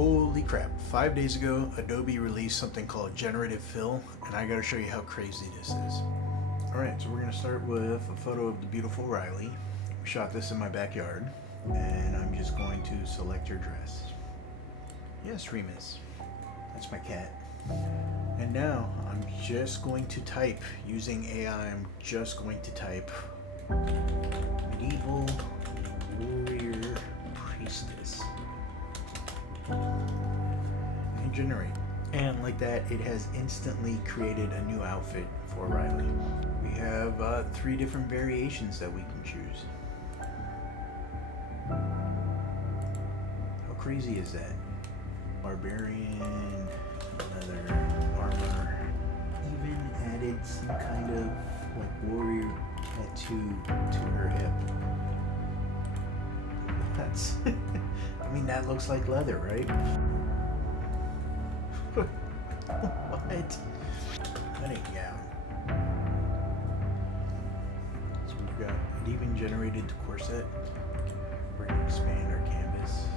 Holy crap, 5 days ago, Adobe released something called Generative Fill, and I gotta show you how crazy this is. Alright, so we're gonna start with a photo of the beautiful Riley. We shot this in my backyard, and I'm just going to select your dress. Yes, Remus. That's my cat. And now, I'm just going to type, using AI, I'm just going to type medieval warrior priestess. And generate. And like that, it has instantly created a new outfit for Riley. We have 3 different variations that we can choose. How crazy is that? Barbarian, leather, armor, even added some kind of like warrior tattoo to her hip. That's, I mean, that looks like leather, right? What? That ain't gown. So we've got, it even generated the corset. We're gonna expand our canvas.